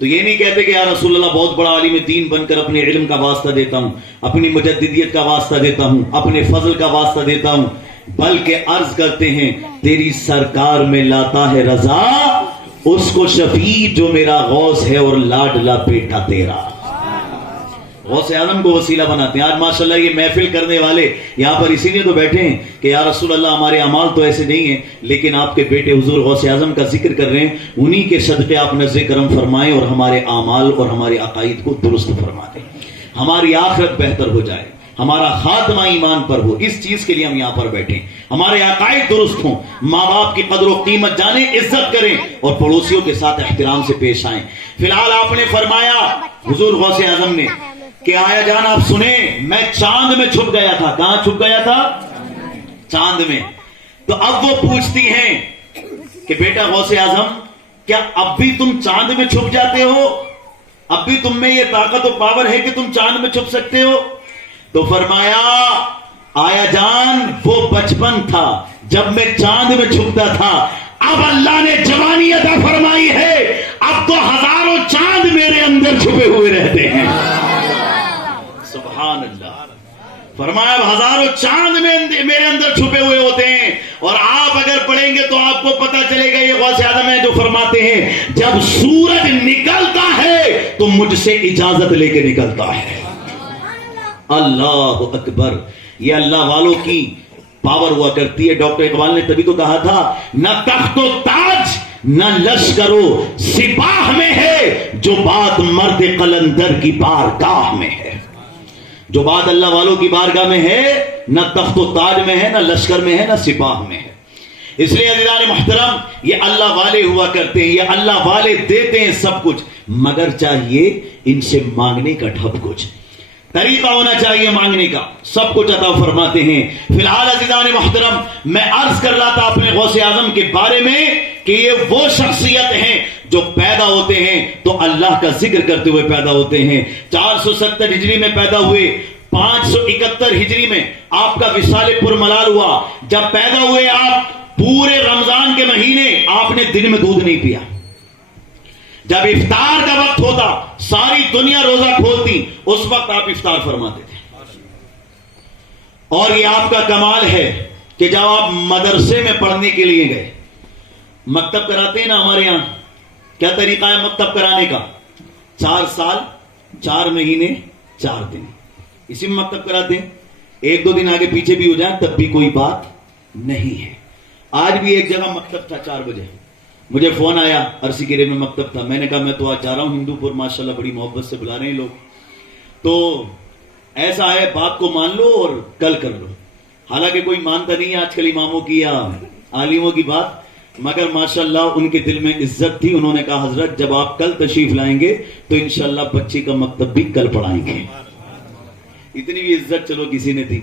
تو یہ نہیں کہتے کہ یا رسول اللہ بہت بڑا عالم دین بن کر اپنے علم کا واسطہ دیتا ہوں، اپنی مجددیت کا واسطہ دیتا ہوں، اپنے فضل کا واسطہ دیتا ہوں. بلکہ عرض کرتے ہیں تیری سرکار میں لاتا ہے رضا اس کو شفیع جو میرا غوث ہے اور لاڈلا بیٹا تیرا. غوث اعظم کو وسیلہ بناتے ہیں. آج ماشاءاللہ یہ محفل کرنے والے یہاں پر اسی لیے تو بیٹھے ہیں کہ یا رسول اللہ ہمارے اعمال تو ایسے نہیں ہیں لیکن آپ کے بیٹے حضور غوث اعظم کا ذکر کر رہے ہیں, انہی کے صدقے آپ نزد کرم فرمائیں اور ہمارے اعمال اور ہمارے عقائد کو درست فرما دیں, ہماری آخرت بہتر ہو جائے, ہمارا خاتمہ ایمان پر ہو. اس چیز کے لیے ہم یہاں پر بیٹھے ہیں, ہمارے عقائد درست ہوں, ماں باپ کی قدر و قیمت جانیں, عزت کریں اور پڑوسیوں کے ساتھ احترام سے پیش آئیں. فی الحال آپ نے فرمایا حضور غوث اعظم نے کہ آیا جان آپ سنیں میں چاند میں چھپ گیا تھا. کہاں چھپ گیا تھا؟ چاند میں. تو اب وہ پوچھتی ہیں کہ بیٹا غوث اعظم کیا اب بھی تم چاند میں چھپ جاتے ہو؟ اب بھی تم میں یہ طاقت و پاور ہے کہ تم چاند میں چھپ سکتے ہو؟ تو فرمایا آیا جان وہ بچپن تھا جب میں چاند میں چھپتا تھا, اب اللہ نے جوانی عطا فرمائی ہے, اب تو ہزاروں چاند میرے اندر چھپے ہوئے رہتے ہیں. سبحان اللہ. فرمایا اب ہزاروں چاند میرے اندر چھپے ہوئے ہوتے ہیں. اور آپ اگر پڑھیں گے تو آپ کو پتا چلے گا یہ غوث اعظم ہے جو فرماتے ہیں جب سورج نکلتا ہے تو مجھ سے اجازت لے کے نکلتا ہے. اللہ اکبر. یہ اللہ والوں کی پاور ہوا کرتی ہے. ڈاکٹر اقبال نے تبھی تو کہا تھا نہ تخت و تاج نہ لشکر و سپاہ میں ہے جو بات مرد قلندر کی بارگاہ میں ہے. جو بات اللہ والوں کی بارگاہ میں ہے نہ تخت و تاج میں ہے, نہ لشکر میں ہے, نہ سپاہ میں ہے. اس لیے عزیزان محترم یہ اللہ والے ہوا کرتے ہیں, یہ اللہ والے دیتے ہیں سب کچھ, مگر چاہیے ان سے مانگنے کا ڈھب کچھ طریقہ ہونا چاہیے مانگنے کا. سب کچھ عطا فرماتے ہیں. فی الحال عزیزان محترم میں عرض کر رہا تھا اپنے غوث اعظم کے بارے میں کہ یہ وہ شخصیت ہیں جو پیدا ہوتے ہیں تو اللہ کا ذکر کرتے ہوئے پیدا ہوتے ہیں. 470 ہجری میں پیدا ہوئے, 571 ہجری میں آپ کا وصال پرملال ہوا. جب پیدا ہوئے آپ پورے رمضان کے مہینے آپ نے دن میں دودھ نہیں پیا. جب افطار کا وقت ہوتا ساری دنیا روزہ کھولتی, اس وقت آپ افطار فرماتے تھے. اور یہ آپ کا کمال ہے کہ جب آپ مدرسے میں پڑھنے کے لیے گئے, مکتب کراتے ہیں نا ہمارے یہاں, کیا طریقہ ہے مکتب کرانے کا؟ 4 سال 4 مہینے 4 دن, اسی میں مکتب کراتے ہیں. 1-2 دن آگے پیچھے بھی ہو جائیں تب بھی کوئی بات نہیں ہے. آج بھی ایک جگہ مکتب تھا 4 بجے, مجھے فون آیا, عرسی گرے میں مکتب تھا. میں نے کہا میں تو آج جا رہا ہوں ہندو پور, ماشاءاللہ بڑی محبت سے بلا رہے ہیں لوگ, تو ایسا ہے بات کو مان لو اور کل کر لو. حالانکہ کوئی مانتا نہیں ہے آج کل اماموں کی یا عالموں کی بات, مگر ماشاءاللہ ان کے دل میں عزت تھی. انہوں نے کہا حضرت جب آپ کل تشریف لائیں گے تو انشاءاللہ بچی کا مکتب بھی کل پڑھائیں گے. اتنی بھی عزت چلو کسی نے دی.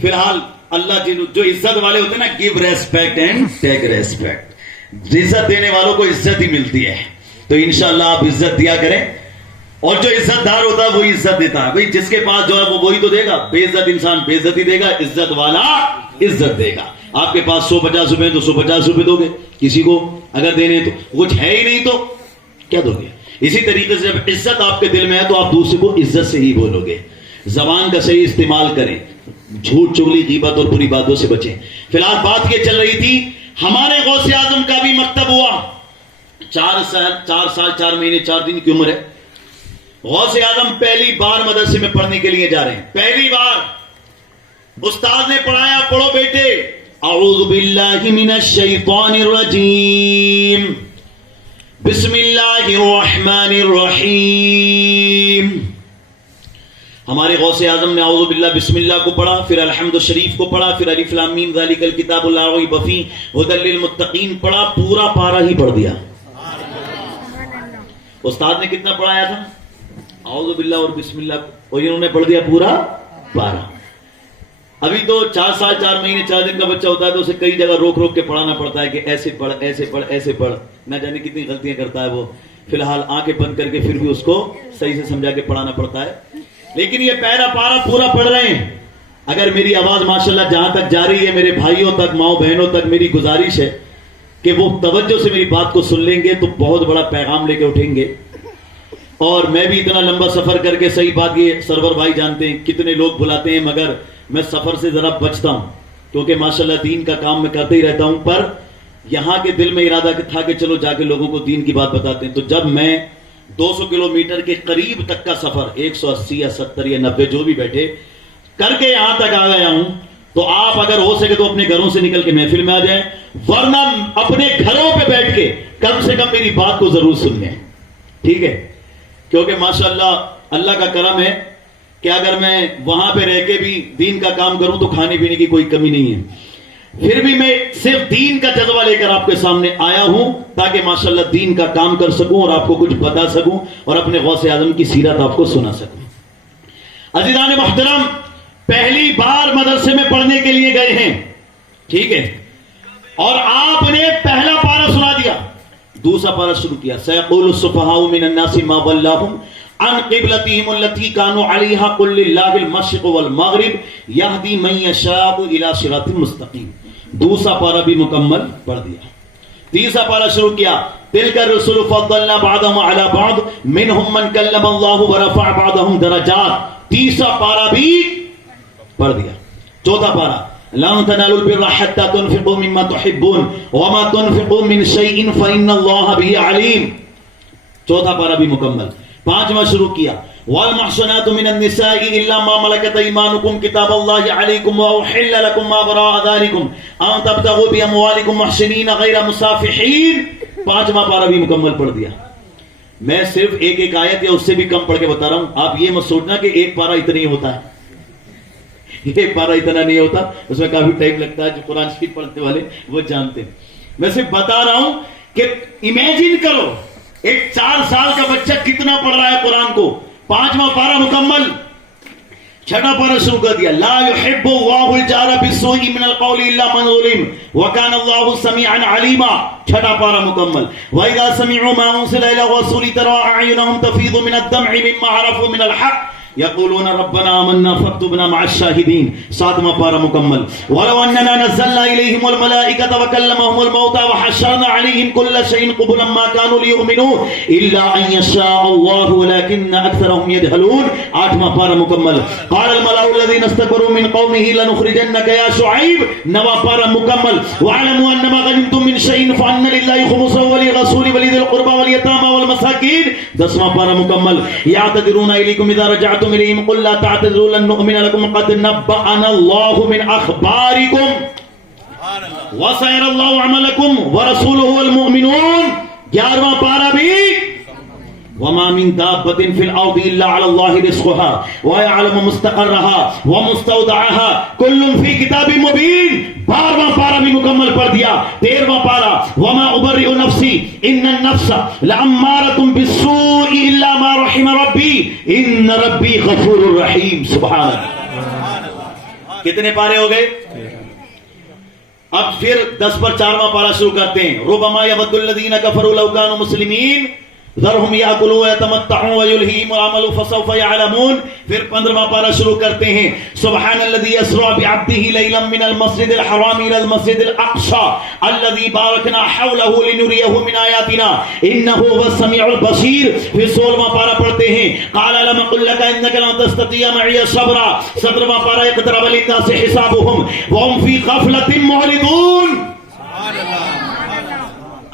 فی الحال اللہ جو عزت والے ہوتے ہیں نا, give respect and take respect, عزت دینے والوں کو عزت ہی ملتی ہے. تو انشاءاللہ آپ عزت دیا کریں, اور جو عزت دار ہوتا ہے وہی عزت دیتا ہے. بھئی جس کے پاس جو ہے وہ وہی تو دے گا. بے عزت انسان بے عزت ہی دے گا, عزت والا عزت دے گا. آپ کے پاس 150 روپے تو 150 روپے دو گے کسی کو, اگر دینے تو کچھ ہے ہی نہیں تو کیا دو گے. اسی طریقے سے جب عزت آپ کے دل میں ہے تو آپ دوسرے کو عزت سے ہی بولو گے. زبان کا صحیح استعمال کریں, جھوٹ چغلی غیبت اور بری باتوں سے بچیں. فی الحال بات یہ چل رہی تھی ہمارے غوث اعظم کا بھی مکتب ہوا. 4 سال 4 مہینے 4 دن کی عمر ہے. غوث اعظم پہلی بار مدرسے میں پڑھنے کے لیے جا رہے ہیں. پہلی بار استاد نے پڑھایا, پڑھو بیٹے اعوذ باللہ من الشیطان الرجیم بسم اللہ الرحمن الرحیم. ہمارے غوث اعظم نے اعوذ باللہ بسم اللہ کو پڑھا, پھر الحمد شریف کو پڑھا, پھر الف لام میم ذالک الکتاب لا ریب فیہ ھدی للمتقین پڑھا. پورا پارا ہی پڑھ دیا. استاد نے کتنا پڑھایا تھا؟ اعوذ باللہ اور بسم اللہ, اور انہوں نے پڑھ دیا پورا پارا. ابھی تو 4 سال 4 مہینے 4 دن کا بچہ ہوتا ہے تو اسے کئی جگہ روک روک کے پڑھانا پڑتا ہے کہ ایسے پڑھ ایسے پڑھ ایسے پڑھ, نہ جانے کتنی غلطیاں کرتا ہے وہ. فی الحال آنکھیں بند کر کے پھر بھی اس کو صحیح سے سمجھا کے پڑھانا پڑتا ہے. لیکن یہ پہلا پارا پورا پڑھ رہے ہیں. اگر میری آواز ماشاءاللہ جہاں تک جا رہی ہے, میرے بھائیوں تک, ماؤں بہنوں تک میری گزارش ہے کہ وہ توجہ سے میری بات کو سن لیں گے تو بہت بڑا پیغام لے کے اٹھیں گے. اور میں بھی اتنا لمبا سفر کر کے, صحیح بات یہ سرور بھائی جانتے ہیں کتنے لوگ بلاتے ہیں, مگر میں سفر سے ذرا بچتا ہوں. کیونکہ ماشاءاللہ دین کا کام میں کرتے ہی رہتا ہوں، پر یہاں کے دل میں ارادہ تھا کہ چلو جا کے لوگوں کو دین کی بات بتاتے ہیں. تو جب میں 200 کلومیٹر کے قریب تک کا سفر 180 یا 70 یا 90 جو بھی بیٹھے کر کے یہاں تک آ گیا ہوں، تو آپ اگر ہو سکے تو اپنے گھروں سے نکل کے محفل میں آ جائیں، ورنہ اپنے گھروں پہ بیٹھ کے کم سے کم میری بات کو ضرور سن لیں. ٹھیک ہے؟ کیونکہ ماشاءاللہ اللہ کا کرم ہے کہ اگر میں وہاں پہ رہ کے بھی دین کا کام کروں تو کھانے پینے کی کوئی کمی نہیں ہے. پھر بھی میں صرف دین کا جذبہ لے کر آپ کے سامنے آیا ہوں تاکہ ماشاءاللہ دین کا کام کر سکوں اور آپ کو کچھ بتا سکوں اور اپنے غوث اعظم کی سیرت آپ کو سنا سکوں. عزیزان محترم، پہلی بار مدرسے میں پڑھنے کے لیے گئے ہیں، ٹھیک ہے، اور آپ نے پہلا پارہ سنا دیا، دوسرا پارہ شروع کیا. سيقول السفهاء من الناس ما ولاهم عن قبلتهم التي كانوا عليها قل لله المشرق والمغرب يهدي من يشاء الى صراط مستقيم. دوسرا پارہ بھی مکمل پڑھ دیا. تیسرا پارہ شروع کیا. تلك الرسل فضلنا بعضهم على بعض منهم من كلم الله ورفع بعضهم درجات. تیسرا پارہ بھی پڑھ دیا. چوتھا پارہ لن تنالوا البر حتى تنفقوا مما تحبون وما تنفقوا من شيء فإن الله به عليم. چوتھا پارہ بھی مکمل. پانچواں شروع کیا. والمحصنات من النساء الا ما ملكت ايمانكم كتاب الله عليكم واحل لكم ما وراء ذلكم ان تبتغوا باموالكم محسنين غير مسافحين. پانچواں پارہ بھی مکمل پڑھ دیا. میں صرف ایک ایک آیت یا اس سے بھی کم پڑھ کے بتا رہا ہوں. آپ یہ مت سوچنا کہ ایک پارہ اتنا ہی ہوتا ہے، ایک پارہ اتنا نہیں ہوتا، اس میں کافی ٹائم لگتا ہے. جو قرآن شریف پڑھنے والے وہ جانتے ہیں. میں صرف بتا رہا ہوں کہ امیجن کرو ایک 4 سال کا بچہ کتنا پڑھ رہا ہے قرآن کو. پانچواں پارہ مکمل. چھٹا پارہ شروع کر دیا. لا يحب الله الجهر بالسوء من القول الا من ظلم وكان الله سميعا عليما. چھٹا پارہ مکمل. واذا سمعوا ما انزل الى الرسول ترى اعينهم تفيض من الدمع مما عرفوا من الحق يقولون ربنا آمنا فاكتبنا مع الشاهدين. ساتواں پارہ مکمل. ولو اننا نزلنا اليهم الملائكة وكلمهم الموتى وحشرنا عليهم كل شيء قبلا ما كانوا ليؤمنوا الا ان يشاء الله ولكن اكثرهم يجهلون. آٹھواں پارہ مکمل. قال الملأ الذين استكبروا من قومه لنخرجنك يا شعيب. نواں پارہ مکمل. واعلموا انما غنمتم من شيء فان لله خمسه وللرسول ولذي القربى واليتامى والمساكين. دسواں پارہ مکمل. يعتذرون اليكم اذا رجعتم إليهم قل لا تعتذروا لن نؤمن لكم قد نبأنا الله من أخباركم وسيرى الله عملكم ورسوله والمؤمنون. 11واں پارہ بھی. وما من دابة في الأرض إلا على الله رزقها ويعلم مستقرها ومستودعها كل في كتاب مبين. 12واں پارہ بھی مکمل پڑھ دیا. 13واں پارہ. وما أبرئ نفسي إن النفس لأمارة بالسوء إلا ما رحم ربي إن ربي غفور رحيم. سبحان اللہ. کتنے پارے ہو گئے؟ اب پھر 10 پر 4واں پارہ شروع کرتے ہیں. ربما يود الذين كفروا لو كانوا مسلمين ذرهم يأكلوا ويتمتعوا ويلههم العمل فسوف يعلمون. پھر 15واں پارہ شروع کرتے ہیں. سبحان الذي اسرى بعبده ليلا من المسجد الحرام الى المسجد الاقصى الذي باركنا حوله لنريه من آياتنا انه هو السميع البصير. پھر 16واں پارہ پڑھتے ہیں. قال لم اقل لك انك لن تستطيع معي صبرا. 17واں پارہ. اقترب للناس حسابهم وهم في غفلة معرضون. سبحان اللہ.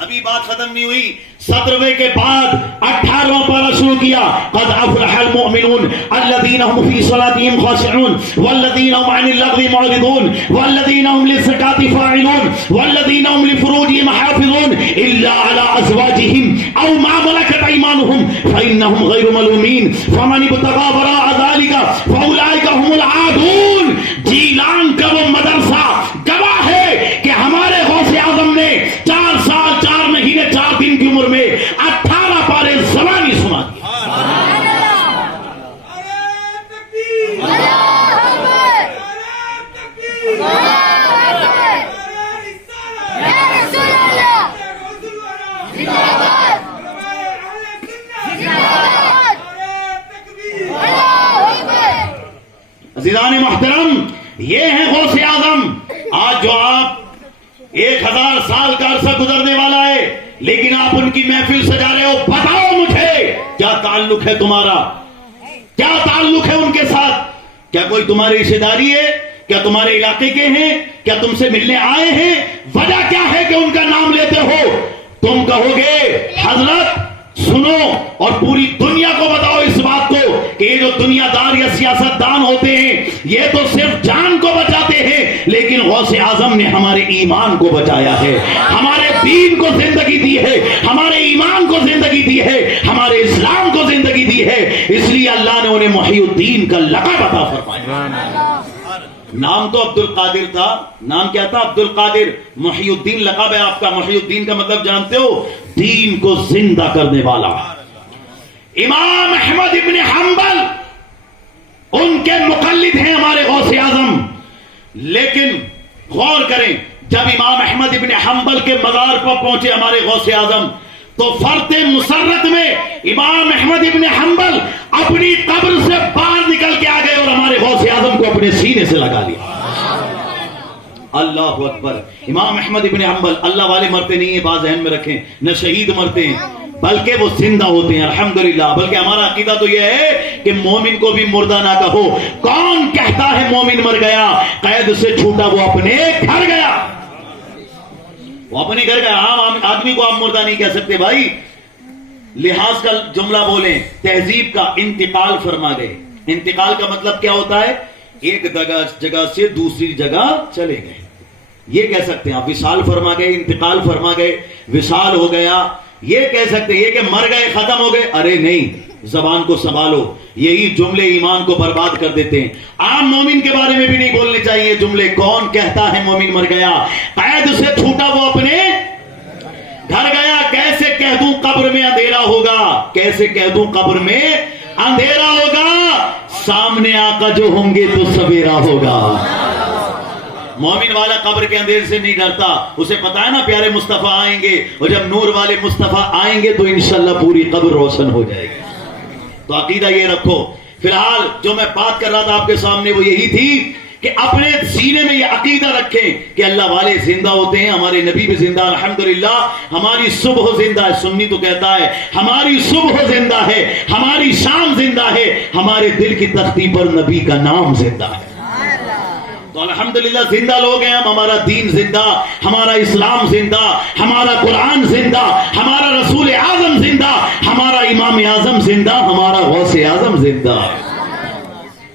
ابھی بات ختم نہیں ہوئی. 17ویں کے بعد 18واں پارہ شروع کیا. قد افلح المؤمنون الذين هم في صلاتهم خاشعون والذين هم عن اللغو معرضون والذين هم للزكاة فاعلون والذين هم لفروجهم حافظون الا على ازواجهم او ما ملكت ايمانهم فانهم غير ملومين فمن ابتغى وراء ذلك فاولئك هم العادون. جیلان کا وہ مدرسہ گواہ ہے کہ ہمارے غوث اعظم نے 4 سال 4 مہینے 4 دن کی عمر میں 18 پارے زبانی سنا دی. عزیزان محترم، یہ ہے غوث اعظم. آج جو آپ 1000 سال کا عرصہ گزرنے والا ہے لیکن آپ ان کی محفل سجا رہے ہو. بتاؤ مجھے کیا تعلق ہے تمہارا؟ کیا تعلق ہے ان کے ساتھ؟ کیا کوئی تمہاری رشتہ داری ہے؟ کیا تمہارے علاقے کے ہیں؟ کیا تم سے ملنے آئے ہیں؟ وجہ کیا ہے کہ ان کا نام لیتے ہو؟ تم کہو گے حضرت سنو اور پوری دنیا کو بتاؤ اس بات کو کہ یہ جو دنیا دار یا سیاست دان ہوتے ہیں یہ تو صرف جان کو بچاتے ہیں، لیکن غوث اعظم نے ہمارے ایمان کو بچایا ہے، ہمارے دین کو زندگی دی ہے، ہمارے ایمان کو زندگی دی ہے، ہمارے اسلام کو زندگی دی ہے، اس لیے اللہ نے انہیں محی الدین کا لقب عطا فرمایا۔ نام تو عبد القادر تھا، نام کیا تھا؟ عبد القادر۔ محی الدین لقب ہے آپ کا۔ محی الدین کا مطلب جانتے ہو؟ دین کو زندہ کرنے والا۔ امام احمد ابن حنبل ان کے مقلد ہیں ہمارے غوث اعظم، لیکن غور کریں جب امام احمد ابن حنبل کے مزار پر پہنچے ہمارے غوث اعظم تو فرط مسرت میں امام احمد ابن حنبل اپنی قبر سے باہر نکل کے آ گئے اور ہمارے غوث اعظم کو اپنے سینے سے لگا لیا۔ اللہ اکبر۔ امام احمد ابن حنبل، اللہ والے مرتے نہیں ہیں، بات ذہن میں رکھیں، نہ شہید مرتے ہیں بلکہ وہ زندہ ہوتے ہیں الحمدللہ۔ بلکہ ہمارا عقیدہ تو یہ ہے کہ مومن کو بھی مردہ نہ کہو۔ کون کہتا ہے مومن مر گیا؟ قید سے چھوٹا وہ اپنے گھر گیا، وہ اپنے گھر گیا۔ عام آدمی کو آپ مردہ نہیں کہہ سکتے بھائی۔ لحاظ کا جملہ بولیں، تہذیب کا انتقال فرما گئے۔ انتقال کا مطلب کیا ہوتا ہے؟ ایک جگہ سے دوسری جگہ چلے گئے، یہ کہہ سکتے ہیں آپ۔ وصال فرما گئے، انتقال فرما گئے، وصال ہو گیا، یہ کہہ سکتے ہیں۔ یہ کہ مر گئے، ختم ہو گئے، ارے نہیں، زبان کو سنبھالو، یہی جملے ایمان کو برباد کر دیتے ہیں۔ عام مومن کے بارے میں بھی نہیں بولنے چاہیے جملے۔ کون کہتا ہے مومن مر گیا؟ قید سے چھوٹا وہ اپنے گھر گیا۔ کیسے کہہ دوں قبر میں اندھیرا ہوگا؟ کیسے کہہ دوں قبر میں اندھیرا ہوگا؟ سامنے آقا جو ہوں گے تو سویرا ہوگا۔ مومن والا قبر کے اندھیرے سے نہیں ڈرتا، اسے پتا ہے نا پیارے مصطفیٰ آئیں گے، اور جب نور والے مصطفیٰ آئیں گے تو انشاءاللہ پوری قبر روشن ہو جائے گی۔ تو عقیدہ یہ رکھو۔ فی الحال جو میں بات کر رہا تھا آپ کے سامنے وہ یہی تھی کہ اپنے سینے میں یہ عقیدہ رکھیں کہ اللہ والے زندہ ہوتے ہیں، ہمارے نبی بھی زندہ الحمدللہ، ہماری صبح زندہ ہے۔ سنی تو کہتا ہے ہماری صبح زندہ ہے، ہماری شام زندہ ہے، ہمارے دل کی تختی پر نبی کا نام زندہ ہے۔ تو الحمدللہ زندہ لوگ ہیں ہم، ہمارا دین زندہ، ہمارا اسلام زندہ، ہمارا قرآن زندہ، ہمارا رسول اعظم زندہ، ہمارا امام اعظم زندہ، ہمارا غوث اعظم زندہ،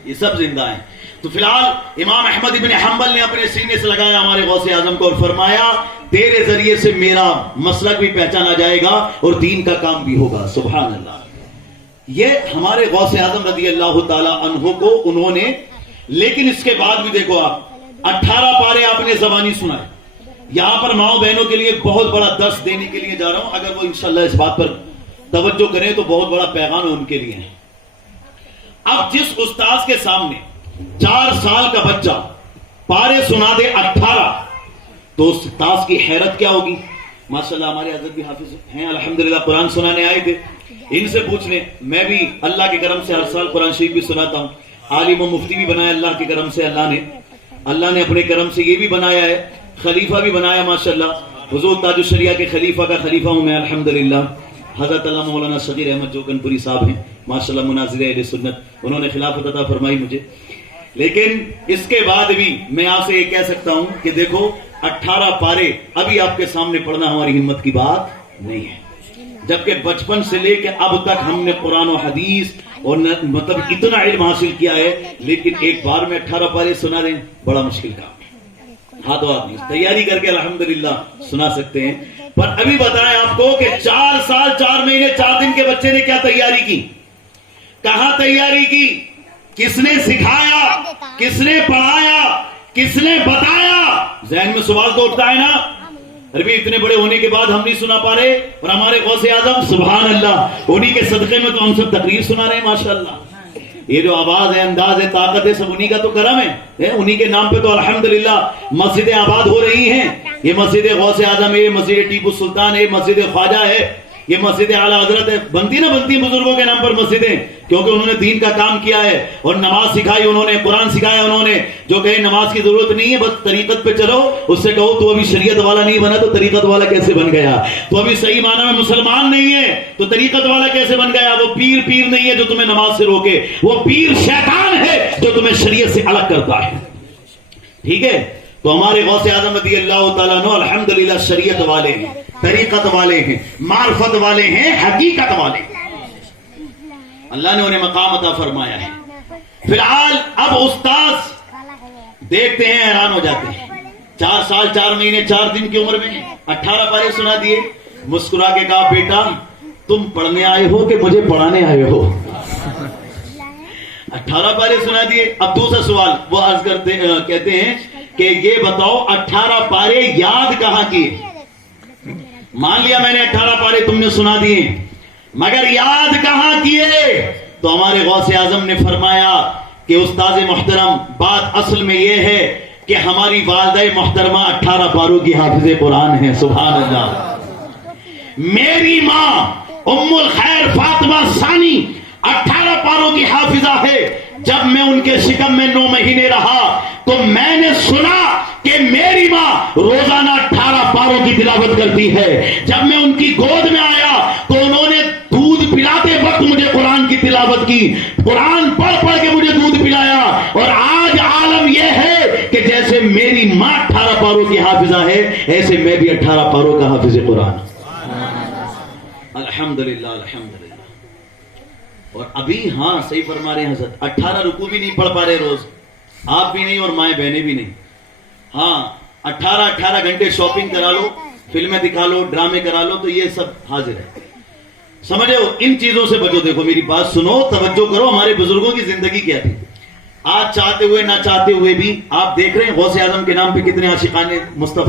یہ سب زندہ ہیں۔ تو فی الحال امام احمد ابن حنبل نے اپنے سینے سے لگایا ہمارے غوث اعظم کو اور فرمایا تیرے ذریعے سے میرا مسلک بھی پہچانا جائے گا اور دین کا کام بھی ہوگا۔ سبحان اللہ۔ یہ ہمارے غوث اعظم رضی اللہ تعالی عنہ کو انہوں نے، لیکن اس کے بعد بھی دیکھو آپ 18 پارے آپ نے زبانی سنائے۔ یہاں پر ماؤں بہنوں کے لیے بہت بڑا درس دینے کے لیے جا رہا ہوں، اگر وہ انشاءاللہ اس بات پر توجہ کریں تو بہت بڑا پیغام ان کے لیے ہے۔ اب جس استاذ کے سامنے 4 سال کا بچہ پارے سنا دے 18 تو استاذ کی حیرت کیا ہوگی۔ ماشاءاللہ ہمارے حضرت بھی حافظ ہیں الحمدللہ، قرآن سنانے آئے تھے، ان سے پوچھ لیں۔ میں بھی اللہ کے کرم سے ہر سال قرآن شریف بھی سناتا ہوں، عالم و مفتی بھی بنایا اللہ کے کرم سے، اللہ نے اپنے کرم سے یہ بھی بنایا ہے، خلیفہ بھی بنایا ماشاءاللہ۔ حضور تاج الشریعہ کے خلیفہ کا خلیفہ ہوں میں الحمدللہ۔ حضرت اللہ مولانا صغیر احمد جوگن پوری صاحب ہیں ماشاءاللہ، مناظر اہل سنت، انہوں نے خلافت عطا فرمائی مجھے۔ لیکن اس کے بعد بھی میں آپ سے یہ کہہ سکتا ہوں کہ دیکھو 18 پارے ابھی آپ کے سامنے پڑھنا ہماری ہمت کی بات نہیں ہے، جبکہ بچپن سے لے کے اب تک ہم نے قرآن و حدیث اور مطلب اتنا علم حاصل کیا ہے، لیکن ایک بار میں 18 پارے سنا دیں بڑا مشکل کام ہے۔ ہاتھوں ہاتھ نہیں، تیاری کر کے الحمدللہ سنا سکتے ہیں۔ پر ابھی بتائیں آپ کو کہ 4 سال 4 مہینے 4 دن کے بچے نے کیا تیاری کی، کہاں تیاری کی، کس نے سکھایا، کس نے پڑھایا، کس نے بتایا؟ ذہن میں سوال تو اٹھتا ہے نا، ابھی اتنے بڑے ہونے کے بعد ہم نہیں سنا پا رہے، اور ہمارے غوث اعظم سبحان اللہ انہی کے صدقے میں تو ہم سب تقریر سنا رہے ہیں ماشاءاللہ۔ یہ جو آواز ہے، انداز ہے، طاقت ہے، سب انہی کا تو کرم ہے، انہی کے نام پہ تو الحمدللہ مسجدیں آباد ہو رہی ہیں۔ یہ مسجد غوث اعظم ہے، یہ مسجد ٹیپو سلطان ہے، یہ مسجد خواجہ ہے، یہ مسجد اعلیٰ حضرت ہے، بنتی نہ بنتی بزرگوں کے نام پر مسجدیں، کیونکہ انہوں نے دین کا کام کیا ہے اور نماز سکھائی انہوں نے، قرآن سکھایا انہوں نے۔ جو کہے نماز کی ضرورت نہیں ہے بس طریقت پہ چلو، اس سے کہو تو ابھی شریعت والا نہیں بنا تو طریقت والا کیسے بن گیا، تو ابھی صحیح معنی میں مسلمان نہیں ہے تو طریقت والا کیسے بن گیا۔ وہ پیر نہیں ہے جو تمہیں نماز سے روکے، وہ پیر شیطان ہے جو تمہیں شریعت سے الگ کرتا ہے۔ ٹھیک ہے؟ تو ہمارے غوث اعظم رضی اللہ تعالیٰ عنہ الحمدللہ شریعت والے ہیں، طریقت والے ہیں، معرفت والے ہیں، حقیقت والے ہیں، اللہ نے انہیں مقام عطا فرمایا ہے۔ فی الحال اب استاذ دیکھتے ہیں، حیران ہو جاتے ہیں، 4 سال 4 مہینے 4 دن کی عمر میں 18 پارے سنا دیے، مسکرا کے کہا بیٹا تم پڑھنے آئے ہو کہ مجھے پڑھانے آئے ہو؟ 18 پارے سنا دیے۔ اب دوسرا سوال وہ عرض کرتے کہتے ہیں کہ یہ بتاؤ 18 پارے یاد کہاں کیے؟ مان لیا میں نے 18 پارے تم نے سنا دیے، مگر یاد کہاں کیے؟ تو ہمارے غوث اعظم نے فرمایا کہ استاذ محترم بات اصل میں یہ ہے کہ ہماری والدہ محترمہ 18 پاروں کی حافظ قرآن ہیں، سبحان اللہ۔ میری ماں ام الخیر فاطمہ ثانی 18 پاروں کی حافظہ ہے۔ جب میں ان کے شکم میں 9 مہینے رہا تو میں نے سنا کہ میری ماں روزانہ 18 پاروں کی تلاوت کرتی ہے۔ جب میں ان کی گود میں آیا تو انہوں نے دودھ پلاتے وقت مجھے قرآن کی تلاوت کی، قرآن پڑھ پڑھ کے مجھے دودھ پلایا، اور آج عالم یہ ہے کہ جیسے میری ماں 18 پاروں کی حافظہ ہے ایسے میں بھی 18 پاروں کا حافظ قرآن۔ الحمدللہ الحمدللہ۔ اور ابھی ہاں صحیح فرما رہے ہیں حضرت، 18 رکوع بھی نہیں پڑھ پا رہے روز، آپ بھی نہیں اور مائیں بہنیں بھی نہیں۔ ہاں 18 گھنٹے شاپنگ کرا لو، فلمیں دکھا لو، ڈرامے کرا لو تو یہ سب حاضر ہے۔ سمجھو ان چیزوں سے بچو۔ دیکھو میری بات سنو، توجہ کرو، ہمارے بزرگوں کی زندگی کیا تھی۔ آج چاہتے ہوئے نہ چاہتے ہوئے بھی آپ دیکھ رہے ہیں غوث اعظم کے نام پہ کتنے عاشقان مصطفیٰ